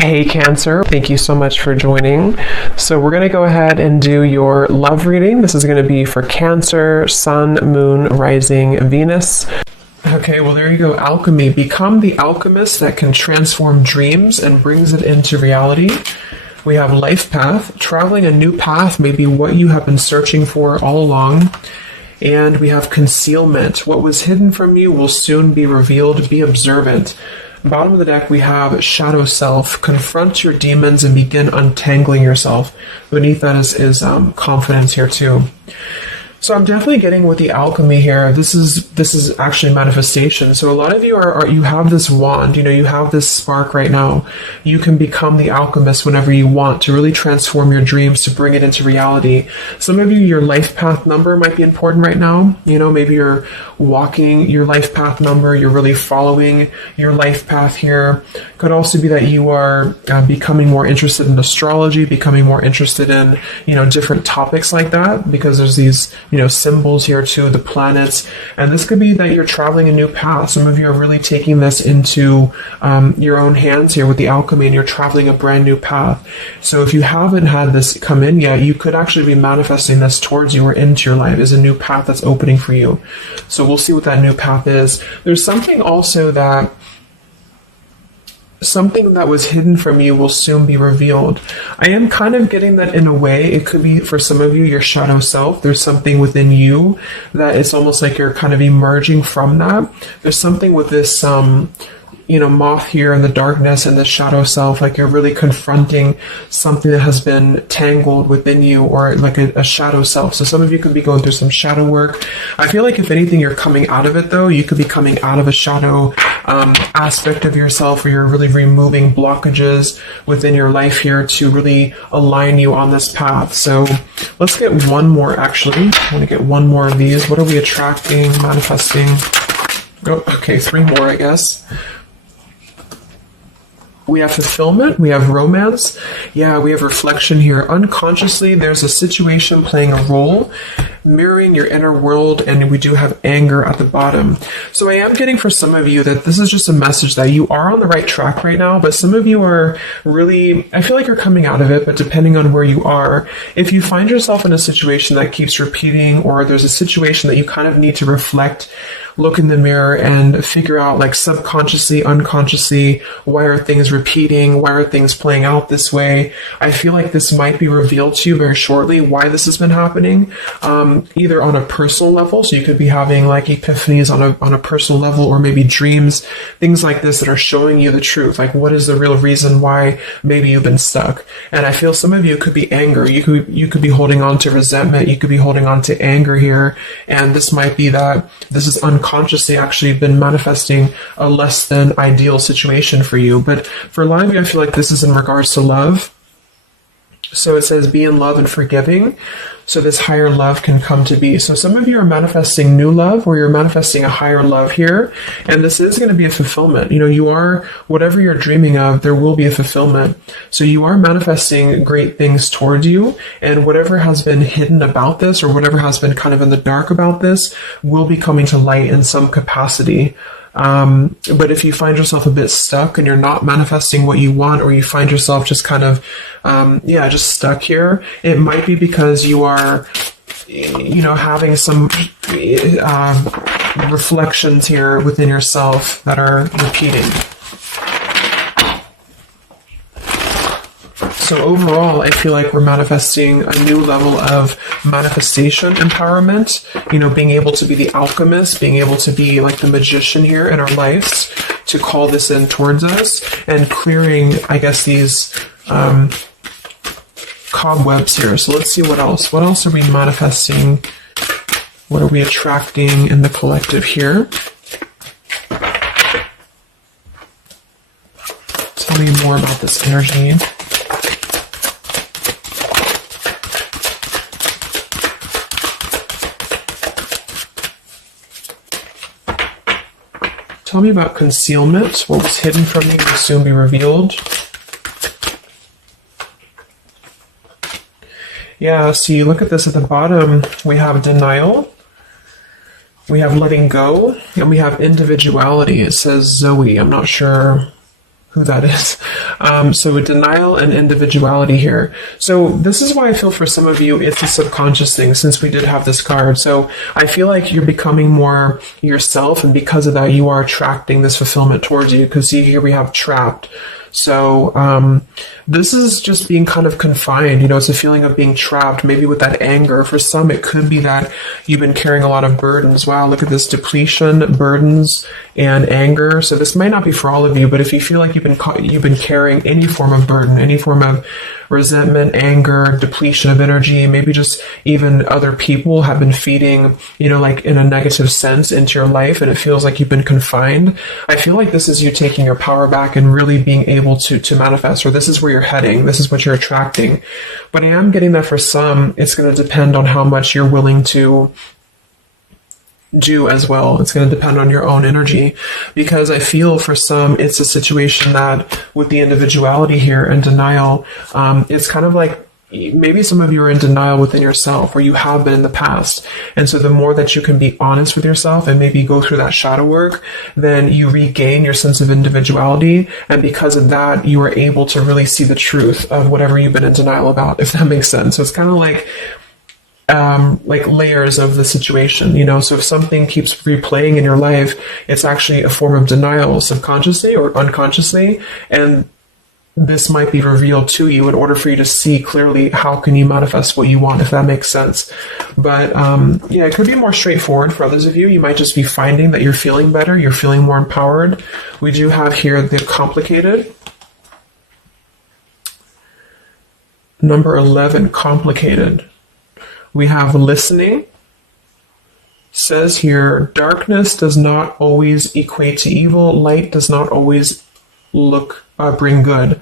Hey Cancer, thank you so much for joining. So we're going to go ahead and do your love reading. This is going to be for Cancer, Sun, Moon, Rising, Venus. Okay, well there you go. Alchemy. Become the alchemist that can transform dreams and brings it into reality. We have life path. Traveling a new path may be what you have been searching for all along. And we have concealment. What was hidden from you will soon be revealed. Be observant. Bottom of the deck, we have shadow self. Confront your demons and begin untangling yourself. Beneath that is confidence here too. So I'm definitely getting with the alchemy here. This is actually manifestation. So a lot of you you have this wand, you have this spark right now. You can become the alchemist whenever you want to really transform your dreams, to bring it into reality. Some of you, your life path number might be important right now. Maybe you're walking your life path number. You're really following your life path here. Could also be that you are becoming more interested in astrology, becoming more interested in, different topics like that, because there's these symbols here too, the planets. And this could be that you're traveling a new path. Some of you are really taking this into your own hands here with the alchemy, and you're traveling a brand new path. So if you haven't had this come in yet, you could actually be manifesting this towards you or into your life as a new path that's opening for you. So we'll see what that new path is. There's something also that something that was hidden from you will soon be revealed. I am kind of getting that in a way. It could be for some of you, your shadow self. There's something within you that it's almost like you're kind of emerging from that. There's something with this, moth here in the darkness and the shadow self, like you're really confronting something that has been tangled within you, or like a shadow self. So some of you could be going through some shadow work. I feel like if anything, you're coming out of it though. You could be coming out of a shadow aspect of yourself where you're really removing blockages within your life here to really align you on this path. So let's get one more actually. I want to get one more of these. What are we attracting, manifesting? Oh, okay, 3 more, I guess. We have fulfillment, we have romance, we have reflection here. Unconsciously, there's a situation playing a role, mirroring your inner world, and we do have anger at the bottom. So I am getting for some of you that this is just a message that you are on the right track right now, but some of you are really, I feel like you're coming out of it, but depending on where you are, if you find yourself in a situation that keeps repeating, or there's a situation that you kind of need to reflect, look in the mirror and figure out, like, subconsciously, unconsciously, why are things repeating? Why are things playing out this way? I feel like this might be revealed to you very shortly why this has been happening, either on a personal level. So you could be having like epiphanies on a personal level, or maybe dreams, things like this that are showing you the truth. Like, what is the real reason why maybe you've been stuck? And I feel some of you could be anger. You could be holding on to resentment. You could be holding on to anger here. And this might be that this is unconsciously actually been manifesting a less than ideal situation for you. But for a lot of you, I feel like this is in regards to love. So it says be in love and forgiving, so this higher love can come to be. So some of you are manifesting new love, or you're manifesting a higher love here, and this is going to be a fulfillment. You are, whatever you're dreaming of, there will be a fulfillment. So you are manifesting great things towards you, and whatever has been hidden about this, or whatever has been kind of in the dark about this, will be coming to light in some capacity. But if you find yourself a bit stuck and you're not manifesting what you want, or you find yourself just kind of, just stuck here, it might be because you are, having some reflections here within yourself that are repeating. So overall, I feel like we're manifesting a new level of manifestation empowerment, being able to be the alchemist, being able to be like the magician here in our lives, to call this in towards us, and clearing, I guess, these cobwebs here. So let's see what else. What else are we manifesting? What are we attracting in the collective here? Tell me more about this energy. Tell me about concealment. What was hidden from you will soon be revealed. Yeah, so you look at this at the bottom, we have denial, we have letting go, and we have individuality. It says Zoe. I'm not sure who that is. So denial and individuality here. So this is why I feel for some of you, it's a subconscious thing since we did have this card. So I feel like you're becoming more yourself, and because of that, you are attracting this fulfillment towards you. Because see, here we have trapped. So this is just being kind of confined. It's a feeling of being trapped, maybe with that anger. For some, it could be that you've been carrying a lot of burdens. Wow, look at this depletion, burdens, and anger. So this might not be for all of you, but if you feel like you've been carrying any form of burden, any form of resentment, anger, depletion of energy, maybe just even other people have been feeding, like in a negative sense into your life, and it feels like you've been confined. I feel like this is you taking your power back and really being able to manifest, or this is where you're heading, this is what you're attracting. But I am getting that for some, it's going to depend on how much you're willing to do as well. It's going to depend on your own energy, because I feel for some it's a situation that with the individuality here and denial, it's kind of like maybe some of you are in denial within yourself, or you have been in the past. And so the more that you can be honest with yourself and maybe go through that shadow work, then you regain your sense of individuality. And because of that, you are able to really see the truth of whatever you've been in denial about, if that makes sense. So it's kind of like layers of the situation, so if something keeps replaying in your life, it's actually a form of denial subconsciously or unconsciously, and this might be revealed to you in order for you to see clearly how can you manifest what you want, if that makes sense. But it could be more straightforward for others of you. You might just be finding that you're feeling better, you're feeling more empowered. We do have here the complicated. Number 11, complicated. We have listening. Says here, darkness does not always equate to evil. Light does not always bring good.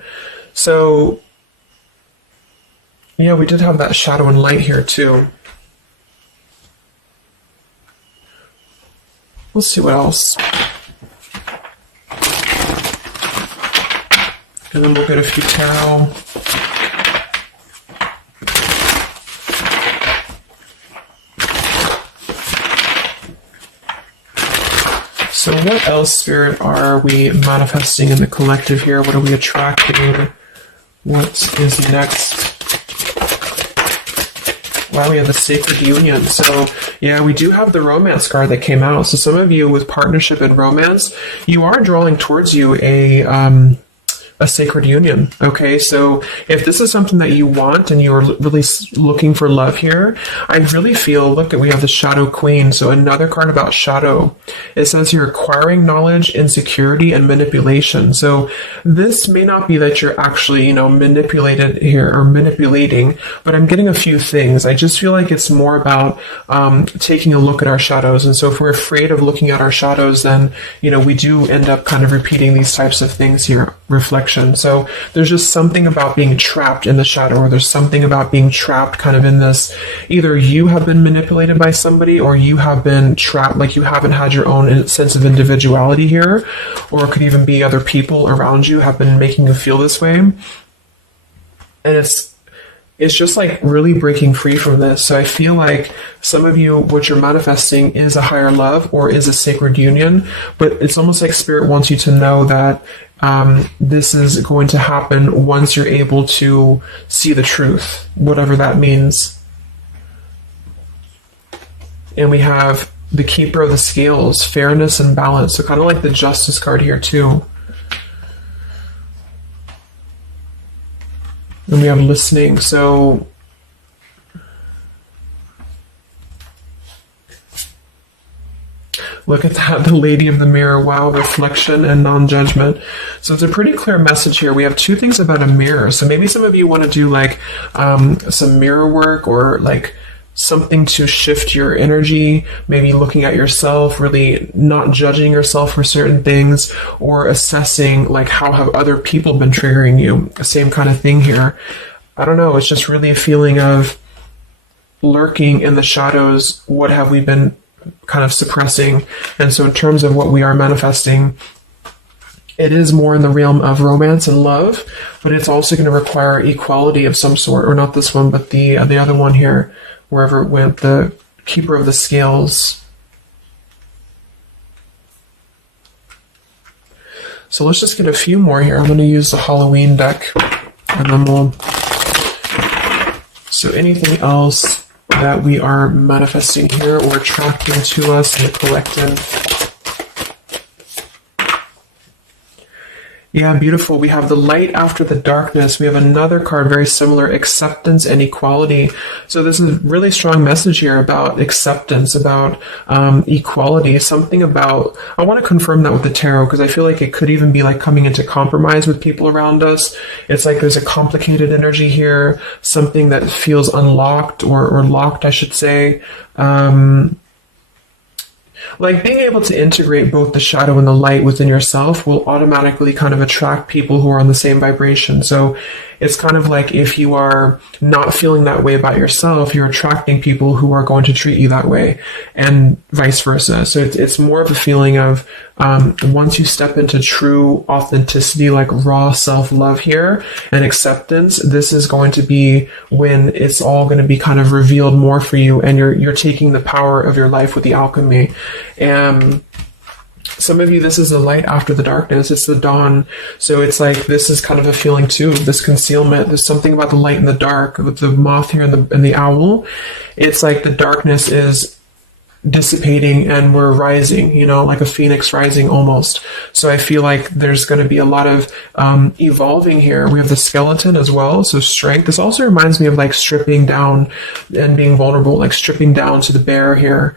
So, we did have that shadow and light here too. Let's see what else. And then we'll get a few tarot. So what else, Spirit, are we manifesting in the collective here? What are we attracting? What is next? Wow, we have the Sacred Union. So, we do have the romance card that came out. So some of you with partnership and romance, you are drawing towards you a sacred union. Okay, so if this is something that you want and you're really looking for love here, I really feel, we have the Shadow Queen. So another card about shadow. It says you're acquiring knowledge, insecurity, and manipulation. So this may not be that you're actually, manipulated here or manipulating, but I'm getting a few things. I just feel like it's more about taking a look at our shadows. And so if we're afraid of looking at our shadows, then, we do end up kind of repeating these types of things here, reflection. So there's just something about being trapped in the shadow, or there's something about being trapped kind of in this, either you have been manipulated by somebody, or you have been trapped, like you haven't had your own sense of individuality here, or it could even be other people around you have been making you feel this way. And it's just like really breaking free from this. So I feel like some of you, what you're manifesting is a higher love or is a sacred union, but it's almost like Spirit wants you to know that this is going to happen once you're able to see the truth, whatever that means. And we have the Keeper of the Scales, fairness and balance. So kind of like the Justice card here too. And we have listening. So look at that, the Lady of the Mirror. Wow, reflection and non-judgment. So it's a pretty clear message here. We have two things about a mirror. So maybe some of you want to do some mirror work, or something to shift your energy, maybe looking at yourself, really not judging yourself for certain things, or assessing how have other people been triggering you. Same kind of thing here. I don't know, it's just really a feeling of lurking in the shadows. What have we been kind of suppressing? And so in terms of what we are manifesting, it is more in the realm of romance and love, but it's also going to require equality of some sort, or not this one, but the other one here, wherever it went, the Keeper of the Scales. So let's just get a few more here. I'm going to use the Halloween deck, and then we'll... So anything else that we are manifesting here or attracting to us in the collective? Yeah, beautiful. We have the light after the darkness. We have another card very similar, acceptance and equality. So there's a really strong message here about acceptance, about equality, something about, I want to confirm that with the tarot because I feel like it could even be like coming into compromise with people around us. It's like there's a complicated energy here, something that feels unlocked or locked, I should say. Like being able to integrate both the shadow and the light within yourself will automatically kind of attract people who are on the same vibration. So it's kind of like if you are not feeling that way about yourself, you're attracting people who are going to treat you that way, and vice versa. So it's more of a feeling of once you step into true authenticity, like raw self-love here and acceptance, this is going to be when it's all going to be kind of revealed more for you, and you're taking the power of your life with the alchemy. And some of you, this is the light after the darkness. It's the dawn. So it's like, this is kind of a feeling too, this concealment. There's something about the light and the dark, with the moth here and the owl. It's like the darkness is dissipating and we're rising, you know, like a phoenix rising almost. So I feel like there's going to be a lot of evolving here. We have the skeleton as well. So strength. This also reminds me of like stripping down and being vulnerable, like stripping down to the bare here.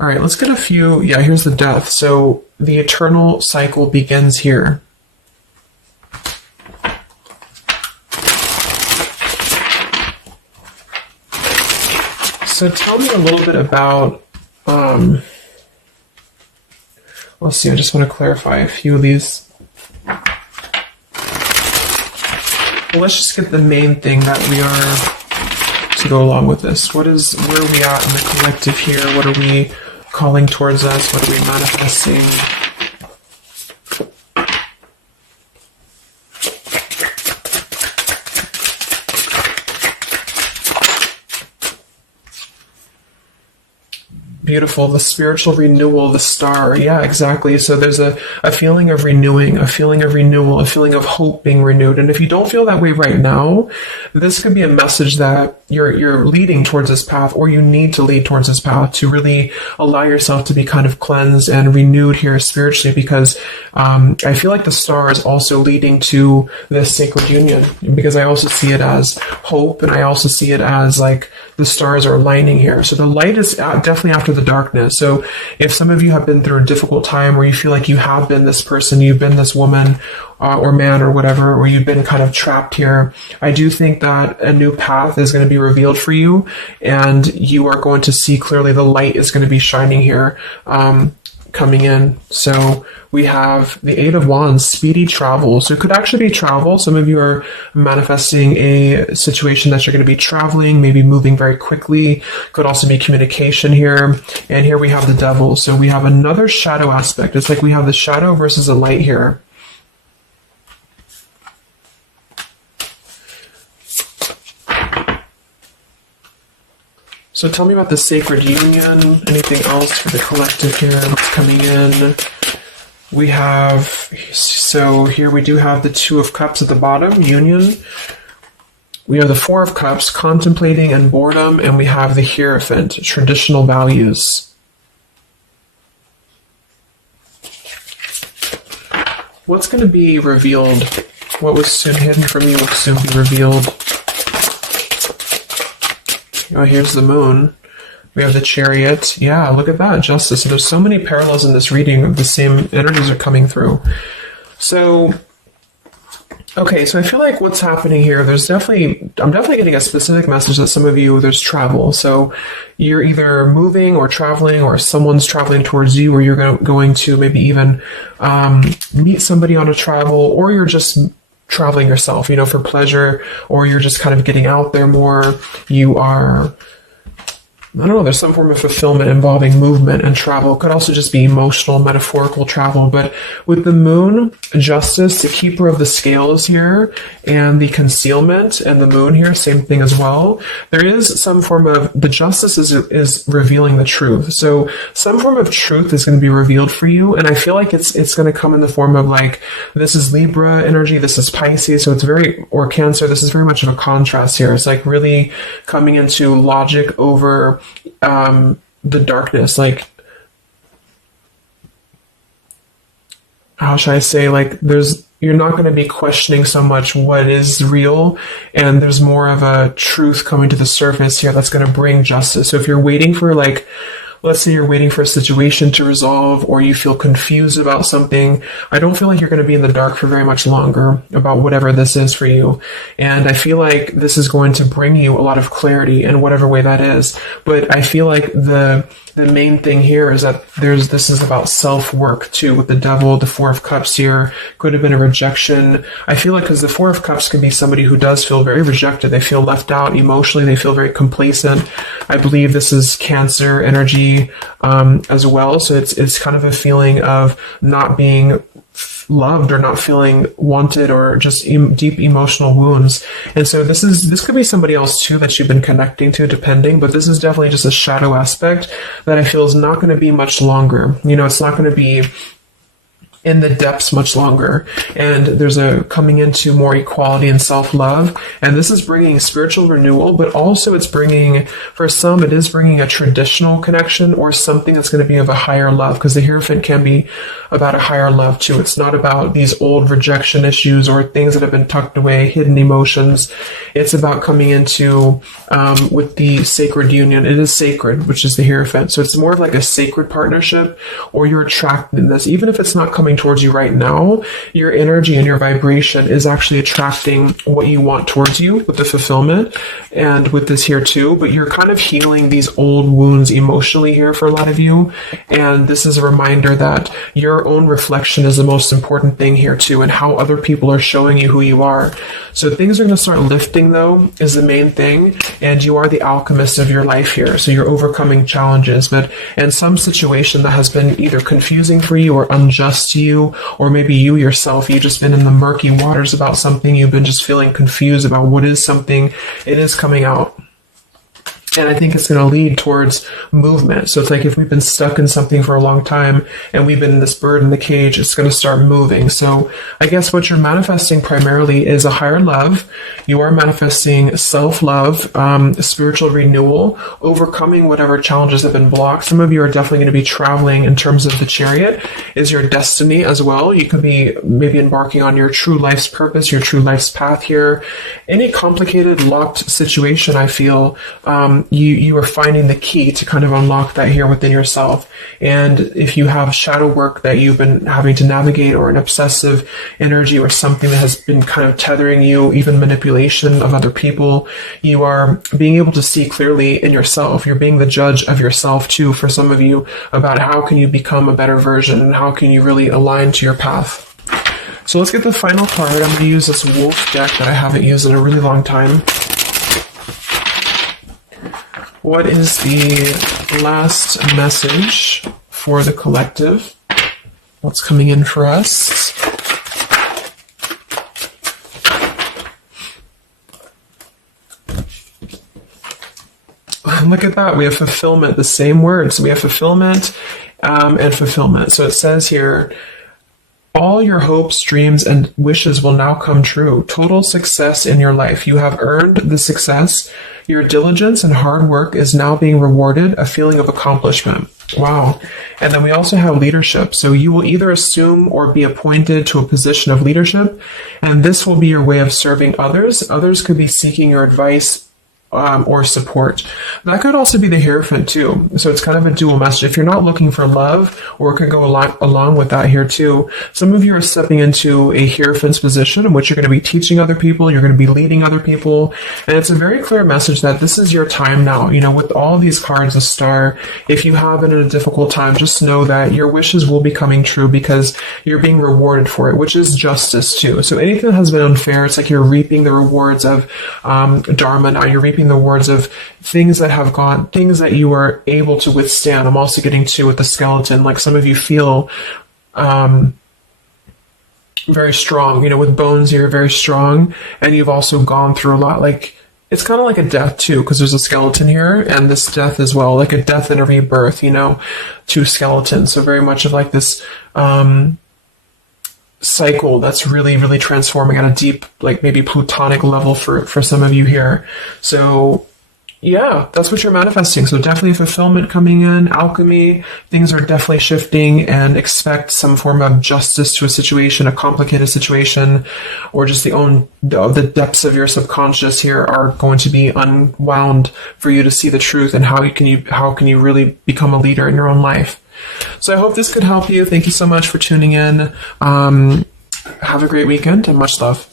All right, let's get a few. Yeah, here's the death. So the eternal cycle begins here. So tell me a little bit about, let's see, I just want to clarify a few of these. Well, let's just get the main thing that we are to go along with this. Where are we at in the collective here? What are we calling towards us? What are we manifesting? Beautiful. The spiritual renewal, the star. Yeah, exactly. So there's a feeling of renewing, a feeling of renewal, a feeling of hope being renewed. And if you don't feel that way right now, this could be a message that you're leading towards this path, or you need to lead towards this path to really allow yourself to be kind of cleansed and renewed here spiritually, because I feel like the star is also leading to this sacred union, because I also see it as hope, and I also see it as like the stars are aligning here. So the light is definitely after the darkness. So if some of you have been through a difficult time where you feel like you have been this person, you've been this woman or man or whatever, or you've been kind of trapped here, I do think that a new path is going to be revealed for you, and you are going to see clearly the light is going to be shining here, coming in. So we have the Eight of Wands, speedy travel. So it could actually be travel. Some of you are manifesting a situation that you're going to be traveling, maybe moving very quickly. Could also be communication here. And here we have the Devil. So we have another shadow aspect. It's like we have the shadow versus the light here. So tell me about the sacred union. Anything else for the collective here that's coming in? We have, so here we do have the Two of Cups at the bottom, union. We have the Four of Cups, contemplating and boredom, and we have the Hierophant, traditional values. What's going to be revealed? What was soon hidden from you will soon be revealed. Oh, here's the Moon. We have the Chariot. Yeah, look at that, Justice. So there's so many parallels in this reading. The same energies are coming through. So, okay, so I feel like what's happening here, I'm definitely getting a specific message that some of you, there's travel. So you're either moving or traveling, or someone's traveling towards you, or you're going to maybe even meet somebody on a travel, or you're just traveling yourself, you know, for pleasure, or you're just kind of getting out there more. You are I don't know, there's some form of fulfillment involving movement and travel. It could also just be emotional, metaphorical travel. But with the moon, justice, the keeper of the scales here, and the concealment, and the moon here, same thing as well. There is some form of, the justice is revealing the truth. So some form of truth is going to be revealed for you. And I feel like it's going to come in the form of like, this is Libra energy, this is Pisces. So it's very, or Cancer, this is very much of a contrast here. It's like really coming into logic over the darkness. Like, how should I say, like, you're not going to be questioning so much what is real, and there's more of a truth coming to the surface here that's going to bring justice. So if you're waiting for, like, let's say you're waiting for a situation to resolve, or you feel confused about something, I don't feel like you're going to be in the dark for very much longer about whatever this is for you. And I feel like this is going to bring you a lot of clarity in whatever way that is. But I feel like the main thing here is that this is about self-work too, with the Devil, the Four of Cups here. Could have been a rejection. I feel like, because the Four of Cups can be somebody who does feel very rejected. They feel left out emotionally. They feel very complacent. I believe this is Cancer energy as well. So it's kind of a feeling of not being loved, or not feeling wanted, or just deep emotional wounds. And so this could be somebody else too that you've been connecting to, depending, but this is definitely just a shadow aspect that I feel is not going to be much longer. You know, it's not going to be in the depths much longer. And there's a coming into more equality and self-love. And this is bringing spiritual renewal, but also it's bringing, for some, it is bringing a traditional connection, or something that's going to be of a higher love, because the Hierophant can be about a higher love too. It's not about these old rejection issues or things that have been tucked away, hidden emotions. It's about coming into, with the sacred union. It is sacred, which is the Hierophant. So it's more of like a sacred partnership, or you're attracting this, even if it's not coming towards you right now, your energy and your vibration is actually attracting what you want towards you with the fulfillment, and with this here too. But you're kind of healing these old wounds emotionally here for a lot of you. And this is a reminder that your own reflection is the most important thing here too, and how other people are showing you who you are. So things are going to start lifting, though, is the main thing. And you are the alchemist of your life here. So you're overcoming challenges, but in some situation that has been either confusing for you or unjust to you, or maybe you yourself, you've just been in the murky waters about something, you've been just feeling confused about what is something, it is coming out. And I think it's going to lead towards movement. So it's like, if we've been stuck in something for a long time and we've been in this bird in the cage, it's going to start moving. So I guess what you're manifesting primarily is a higher love. You are manifesting self-love, spiritual renewal, overcoming whatever challenges have been blocked. Some of you are definitely going to be traveling in terms of the Chariot is your destiny as well. You could be maybe embarking on your true life's purpose, your true life's path here. Any complicated, locked situation, I feel, you are finding the key to kind of unlock that here within yourself. And if you have shadow work that you've been having to navigate, or an obsessive energy, or something that has been kind of tethering you, even manipulation of other people, you are being able to see clearly in yourself. You're being the judge of yourself too, for some of you, about how can you become a better version, and how can you really align to your path. So let's get the final card. I'm going to use this wolf deck that I haven't used in a really long time. What is the last message for the collective? What's coming in for us? Look at that. We have fulfillment, the same words. We have fulfillment and fulfillment. So it says here, all your hopes, dreams, and wishes will now come true. Total success in your life. You have earned the success. Your diligence and hard work is now being rewarded, a feeling of accomplishment. Wow. And then we also have leadership. So you will either assume or be appointed to a position of leadership, and this will be your way of serving others. Others could be seeking your advice or support. That could also be the Hierophant too. So it's kind of a dual message. If you're not looking for love, or it could go along with that here too. Some of you are stepping into a Hierophant's position in which you're going to be teaching other people, you're going to be leading other people. And it's a very clear message that this is your time now. You know, with all these cards, a star, if you have been in a difficult time, just know that your wishes will be coming true, because you're being rewarded for it, which is justice too. So anything that has been unfair, it's like you're reaping the rewards of Dharma now. You're reaping reaping the rewards of things that you are able to withstand. I'm also getting to with the skeleton, like some of you feel very strong, with bones, you're very strong, and you've also gone through a lot. Like, it's kind of like a death too, because there's a skeleton here, and this death as well, like a death and a rebirth, to skeletons. So very much of like this cycle that's really, really transforming at a deep, like maybe plutonic level for some of you here. So yeah, that's what you're manifesting. So definitely fulfillment coming in, alchemy, things are definitely shifting, and expect some form of justice to a situation, a complicated situation, or just the depths of your subconscious here are going to be unwound for you to see the truth, and how can you really become a leader in your own life. So I hope this could help you. Thank you so much for tuning in. Have a great weekend and much love.